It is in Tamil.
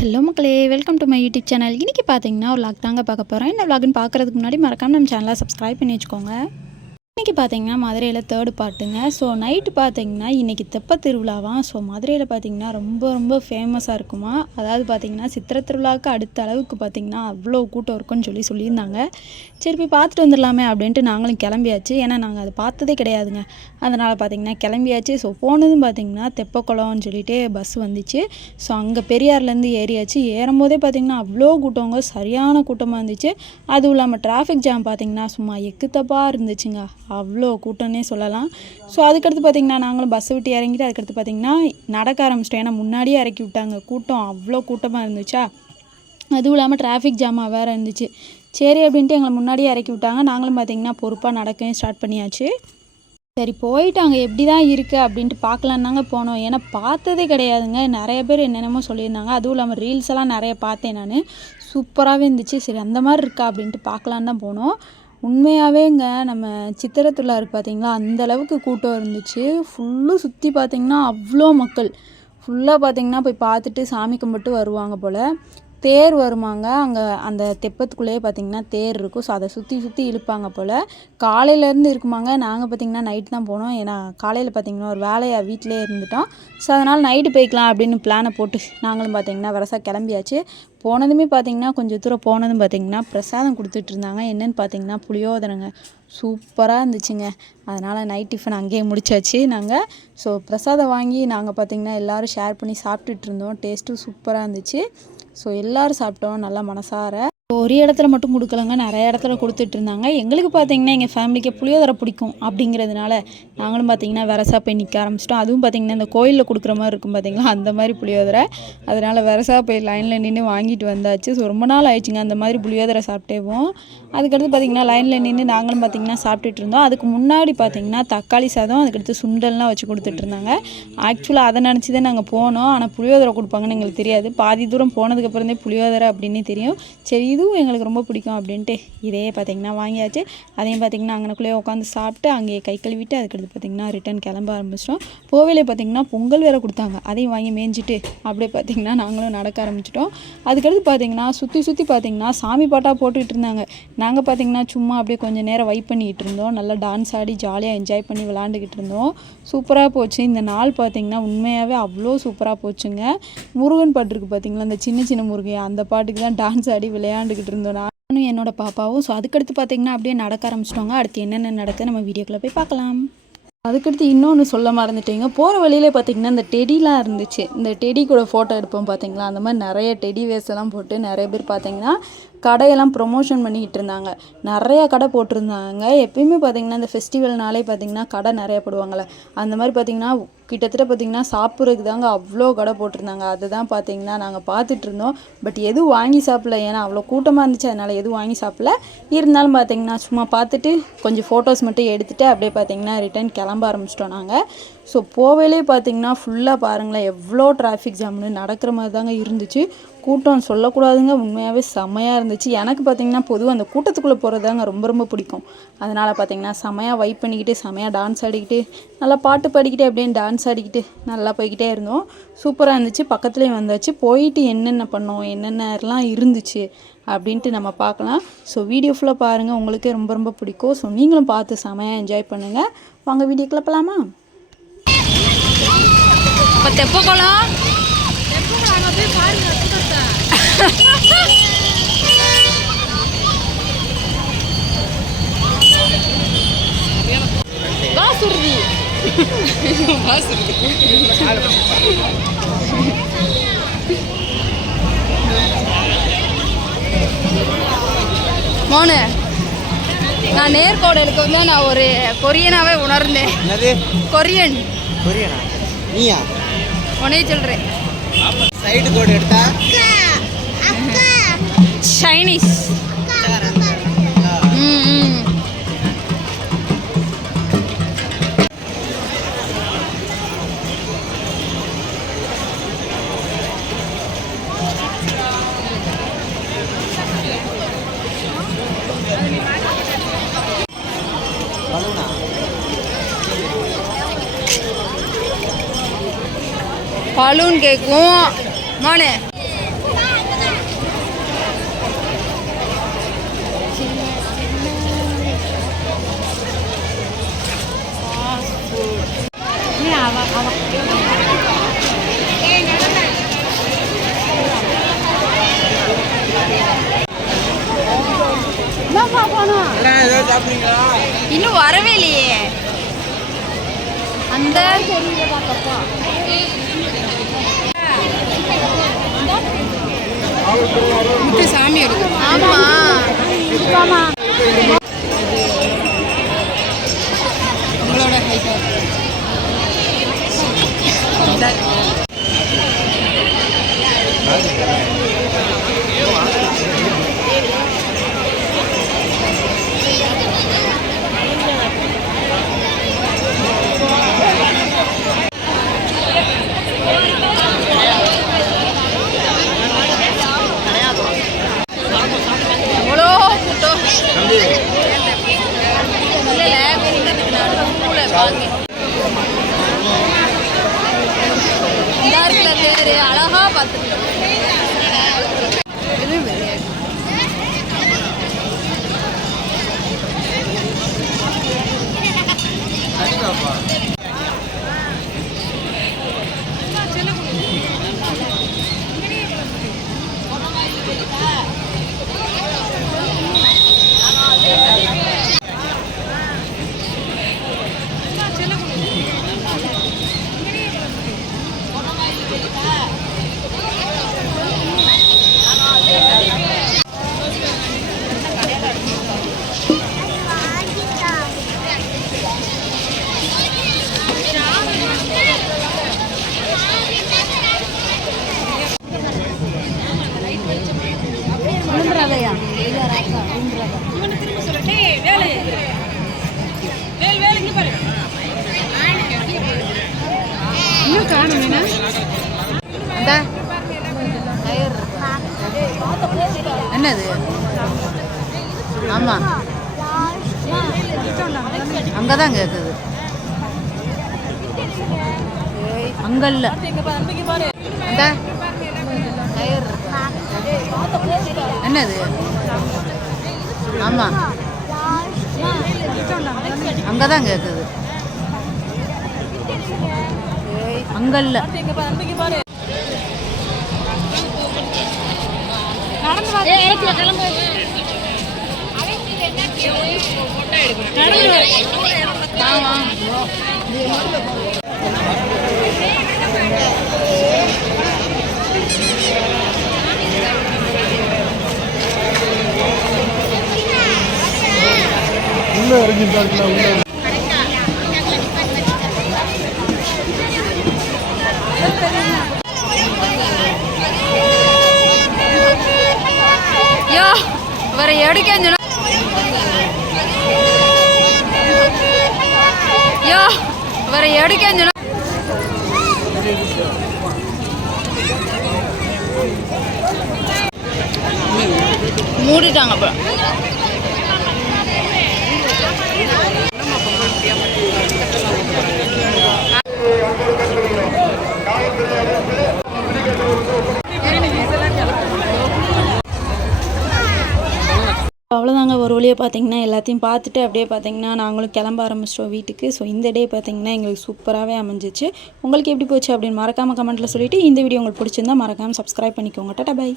ஹலோ மக்களே, welcome to my YouTube channel. இன்றைக்கி பார்த்தீங்கன்னா ஒரு வ்ளாக் தாங்க பார்க்க போகிறோம். இந்த வ்ளாக்னு பார்க்குறதுக்கு முன்னாடி மறக்காம நம்ம சேனலை சப்ஸ்கிரைப் பண்ணி வச்சுக்கோங்க. இன்றைக்கி பார்த்தீங்கன்னா மதுரையில் தேர்டு பார்ட்டுங்க. ஸோ நைட்டு பார்த்தீங்கன்னா இன்றைக்கி தெப்பத் திருவிழாவாம். ஸோ மதுரையில் பார்த்தீங்கன்னா ரொம்ப ஃபேமஸாக இருக்குமா. அதாவது பார்த்தீங்கன்னா சித்திரை திருவிழாவுக்கு அடுத்த அளவுக்கு பார்த்தீங்கன்னா அவ்வளோ கூட்டம் இருக்குன்னு சொல்லியிருந்தாங்க. சரி போய் பார்த்துட்டு வந்துடலாமே அப்படின்ட்டு நாங்களும் கிளம்பியாச்சு. ஏன்னா நாங்கள் அதை பார்த்ததே கிடையாதுங்க. அதனால் பார்த்தீங்கன்னா கிளம்பியாச்சு. ஸோ போனதும் பார்த்தீங்கன்னா தெப்பக்குளம்னு சொல்லிட்டு பஸ் வந்துச்சு. ஸோ அங்கே பெரியார்லேருந்து ஏறியாச்சு. ஏறும்போதே பார்த்தீங்கன்னா அவ்வளோ கூட்டங்க, சரியான கூட்டமாக இருந்துச்சு. அதுவும் இல்லாமல் டிராஃபிக் ஜாம் பார்த்தீங்கன்னா சும்மா எக்குத்தப்பாக இருந்துச்சுங்க. அவ்வளோ கூட்டம்னே சொல்லலாம். ஸோ அதுக்கடுத்து பார்த்திங்கன்னா நாங்களும் பஸ்ஸை விட்டு இறங்கிட்டு அதுக்கடுத்து பார்த்திங்கன்னா நடக்க ஆரம்பிச்சிட்டோம். ஏன்னா முன்னாடியே இறக்கி விட்டாங்க. கூட்டம் அவ்வளோ கூட்டமாக இருந்துச்சா, அதுவும் இல்லாமல் டிராஃபிக் ஜாமாக வேறு இருந்துச்சு. சரி அப்படின்ட்டு எங்களை முன்னாடியே இறக்கி விட்டாங்க. நாங்களும் பார்த்திங்கன்னா பொறுப்பாக நடக்கவே ஸ்டார்ட் பண்ணியாச்சு. சரி போயிட்டு அங்கே எப்படி தான் இருக்குது அப்படின்ட்டு பார்க்கலான்னாங்க போனோம். ஏன்னா பார்த்ததே கிடையாதுங்க. நிறைய பேர் என்னென்னமோ சொல்லியிருந்தாங்க. அதுவும் இல்லாமல் ரீல்ஸ் எல்லாம் நிறைய பார்த்தேன் நான். சூப்பராகவே இருந்துச்சு. சரி அந்த மாதிரி இருக்கா அப்படின்ட்டு பார்க்கலான்னு தான் போனோம். உண்மையாகவேங்க நம்ம சித்திரை திருவிழா இருக்குது பார்த்தீங்களா, அந்தளவுக்கு கூட்டம் இருந்துச்சு. ஃபுல்லும் சுற்றி பார்த்திங்கன்னா அவ்வளோ மக்கள் ஃபுல்லாக பார்த்திங்கன்னா போய் பார்த்துட்டு சாமி கும்பிட்டு வருவாங்க போல். தேர் வருமாங்க அங்கே அந்த தெப்பத்துக்குள்ளேயே பார்த்திங்கன்னா தேர் இருக்கும். ஸோ அதை சுற்றி இழுப்பாங்க போல். காலையிலேருந்து இருக்குமாங்க. நாங்கள் பார்த்திங்கன்னா நைட்டு தான் போனோம். ஏன்னா காலையில் பார்த்திங்கன்னா ஒரு வேலையாக வீட்டிலே இருந்துட்டோம். ஸோ அதனால் நைட்டு போய்க்கலாம் அப்படின்னு பிளானை போட்டு நாங்களும் பார்த்திங்கன்னா வரசா கிளம்பியாச்சு. போனதுமே பார்த்திங்கன்னா கொஞ்சம் தூரம் போனதும் பார்த்திங்கன்னா பிரசாதம் கொடுத்துட்ருந்தாங்க. என்னென்னு பார்த்திங்கன்னா புளியோதரைங்க. சூப்பராக இருந்துச்சுங்க. அதனால் நைட் டிஃபன் அங்கேயே முடிச்சாச்சு நாங்கள். ஸோ பிரசாதம் வாங்கி நாங்கள் பார்த்திங்கன்னா எல்லோரும் ஷேர் பண்ணி சாப்பிட்டுட்டு இருந்தோம். டேஸ்ட்டும் சூப்பராக இருந்துச்சு. ஸோ எல்லோரும் சாப்பிட்டோம் நல்லா மனசார. ஒரு இடத்துல மட்டும் கொடுக்கலங்க, நிறைய இடத்துல கொடுத்துட்ருந்தாங்க. எங்களுக்கு பார்த்திங்கன்னா எங்கள் ஃபேமிலிக்கு புளியோதரை பிடிக்கும் அப்படிங்கிறதுனால நாங்களும் பார்த்திங்கன்னா வெரசா போய் நிற்க ஆரம்பிச்சிட்டோம். அதுவும் பார்த்திங்கன்னா இந்த கோயிலில் கொடுக்குற மாதிரி இருக்கும் பார்த்திங்களா, அந்த மாதிரி புளியோதரை. அதனால் வெரசா போய் லைனில் நின்று வாங்கிட்டு வந்தாச்சு. ஸோ ரொம்ப நாள் ஆயிடுச்சுங்க அந்த மாதிரி புளியோதரை சாப்பிட்டேவோம். அதுக்கடுத்து பார்த்திங்கன்னா லைனில் நின்று நாங்களும் பார்த்திங்கன்னா சாப்பிட்டுட்டு இருந்தோம். அதுக்கு முன்னாடி பார்த்திங்கன்னா தக்காளி சாதம், அதுக்கடுத்து சுண்டல்லாம் வச்சு கொடுத்துட்ருந்தாங்க. ஆக்சுவலாக அதை நினச்சி தான் நாங்கள் போனோம். ஆனால் புளியோதரை கொடுப்பாங்கன்னு எங்களுக்கு தெரியாது. பாதி தூரம் போனதுக்கப்புறந்தே புளியோதரை அப்படின்னே தெரியும். சரி இதுவும் எங்களுக்கு ரொம்ப பிடிக்கும் அப்படின்ட்டு இதே பார்த்திங்கன்னா வாங்கியாச்சு. அதையும் பார்த்திங்கன்னா அங்கனக்குள்ளேயே உட்காந்து சாப்பிட்டு அங்கேயே கை கழுவிட்டு அதுக்கடுத்து பார்த்திங்கன்னா ரிட்டன் கிளம்ப ஆரம்பிச்சிட்டோம். போவேலே பார்த்திங்கன்னா பொங்கல் வேறு கொடுத்தாங்க. அதையும் வாங்கி மேய்ஞ்சிட்டு அப்படியே பார்த்திங்கன்னா நாங்களும் நடக்க ஆரம்பிச்சிட்டோம். அதுக்கடுத்து பார்த்திங்கன்னா சுற்றி பார்த்திங்கன்னா சாமி பாட்டாக போட்டுக்கிட்டு இருந்தாங்க. நாங்கள் பார்த்திங்கன்னா சும்மா அப்படியே கொஞ்சம் நேரம் வைப் பண்ணிக்கிட்டு இருந்தோம். நல்லா டான்ஸ் ஆடி ஜாலியாக என்ஜாய் பண்ணி விளாண்டுக்கிட்டு இருந்தோம். சூப்பராக போச்சு. இந்த நாள் பார்த்திங்கன்னா உண்மையாகவே அவ்வளோ சூப்பராக போச்சுங்க. முருகன் பாட்டு இருக்குது பார்த்திங்களா, அந்த சின்ன முருகன், அந்த பாட்டுக்கு தான் டான்ஸ் ஆடி விளையாண்டுக்கிட்டு இருந்தோம் நானும் என்னோட பாப்பாவும். ஸோ அதுக்கடுத்து பார்த்திங்கன்னா அப்படியே நடக்க ஆரம்பிச்சிட்டோங்க. அடுத்து என்னென்ன நடக்குது நம்ம வீடியோக்குள்ளே போய் பார்க்கலாம். அதுக்கடுத்து இன்னொன்று சொல்ல மறந்துட்டீங்க. போகிற வழியிலே பார்த்திங்கன்னா இந்த டெடிலாம் இருந்துச்சு. இந்த டெடி கூட ஃபோட்டோ எடுப்போம் பார்த்திங்களா, அந்த மாதிரி நிறைய டெடி வேஸ்லாம் போட்டு நிறைய பேர் பார்த்திங்கன்னா கடையெல்லாம் ப்ரொமோஷன் பண்ணிக்கிட்டு இருந்தாங்க. நிறையா கடை போட்டிருந்தாங்க. எப்பயுமே பார்த்திங்கன்னா இந்த ஃபெஸ்டிவல்னாலே பார்த்திங்கன்னா கடை நிறையா போடுவாங்கள்ல, அந்த மாதிரி பார்த்திங்கன்னா கிட்டத்தட்ட பார்த்திங்கன்னா சாப்பிட்றதுக்கு தாங்க அவ்வளோ கடை போட்டிருந்தாங்க. அதுதான் பார்த்திங்கன்னா நாங்கள் பார்த்துட்டு இருந்தோம். பட் எதுவும் வாங்கி சாப்பிடல. ஏன்னா அவ்வளோ கூட்டமாக இருந்துச்சு. அதனால் எதுவும் வாங்கி சாப்பிடல. இருந்தாலும் பார்த்திங்கன்னா சும்மா பார்த்துட்டு கொஞ்சம் ஃபோட்டோஸ் மட்டும் எடுத்துகிட்டு அப்படியே பார்த்திங்கன்னா ரிட்டன் கிளம்ப ஆரம்பிச்சிட்டோம் நாங்கள். ஸோ போவேலே பார்த்திங்கன்னா ஃபுல்லாக பாருங்களேன் எவ்வளோ டிராஃபிக் ஜாம்னு நடக்கிற மாதிரி தாங்க இருந்துச்சு. கூட்டம் சொல்லக்கூடாதுங்க, உண்மையாகவே செம்மையாக இருந்துச்சு. எனக்கு பார்த்திங்கன்னா பொதுவாக அந்த கூட்டத்துக்குள்ளே போகிறது தாங்க ரொம்ப பிடிக்கும். அதனால் பார்த்திங்கன்னா செம்மையாக வைப் பண்ணிக்கிட்டு செம்மையாக டான்ஸ் ஆடிக்கிட்டு நல்லா பாட்டு பாடிக்கிட்டு அப்படியே டான்ஸ் ஆடிக்கிட்டு நல்லா போய்கிட்டே இருந்தோம். சூப்பராக இருந்துச்சு. பக்கத்துலேயும் வந்தாச்சு. போயிட்டு என்னென்ன பண்ணோம், என்னென்னலாம் இருந்துச்சு அப்படின்ட்டு நம்ம பார்க்கலாம். ஸோ வீடியோ ஃபுல்லாக பாருங்கள், உங்களுக்கே ரொம்ப பிடிக்கும். ஸோ நீங்களும் பார்த்து செம்மையாக என்ஜாய் பண்ணுங்கள். வாங்க வீடியோக்குள்ளே போகலாமா. இப்போ தெப்பக்குளம் போய் பாருங்க. வாசுருதி மோனு, நான் நேர்கோடு எடுக்க வந்து நான் ஒரு கொரியனாவே உணர்ந்தேன். கொரியனா நீயா உனே சொல்கிறேன். சைடு கோடு எடுத்தா சைனீஸ். பலூன் கேக்கும் மோனே. எல்லாம் ஏதோ சாப்பிட்டீங்களா? இன்னும் வரவே இல்லையே. அந்த சாமி இருக்கு. ஆமா உங்களோட ஹைட் எவ்வளோ கூட்டம். இல்லை குடும்பத்துக்கு நான் பூல வாங்கி இந்த இருக்குல்ல தேர் அழகா பார்த்துக்கலாம். இன்னும் காணுமேனா அந்த என்னது? ஆமாம் அங்கே தான் கேட்குது. அங்கல்ல அந்த என்னது? ஆமாம் அங்கே தான் கேட்குது. அங்கல்ல உள்ள இறங்கிட்டாங்களா? உள்ள யோ இவரை எடுக்கன்னு சொன்னா யோ இவரை எடுக்கன்னு சொன்னா மூடிட்டாங்க. அப்ப அவ்வளோதாங்க. ஒரு வழியாக பார்த்தீங்கன்னா எல்லாத்தையும் பார்த்துட்டு அப்படியே பார்த்தீங்கன்னா நாங்களும் கிளம்ப ஆரம்பிச்சிட்டோம் வீட்டுக்கு. ஸோ இந்த டே பார்த்தீங்கன்னா எங்களுக்கு சூப்பராகவே அமைஞ்சிச்சு. உங்களுக்கு எப்படி போச்சு அப்படின்னு மறக்காமல் கமெண்ட்டில் சொல்லிவிட்டு இந்த வீடியோ உங்களுக்கு பிடிச்சிருந்தா மறக்காமல் சப்ஸ்கிரைப் பண்ணிக்கோங்க. Tata bye.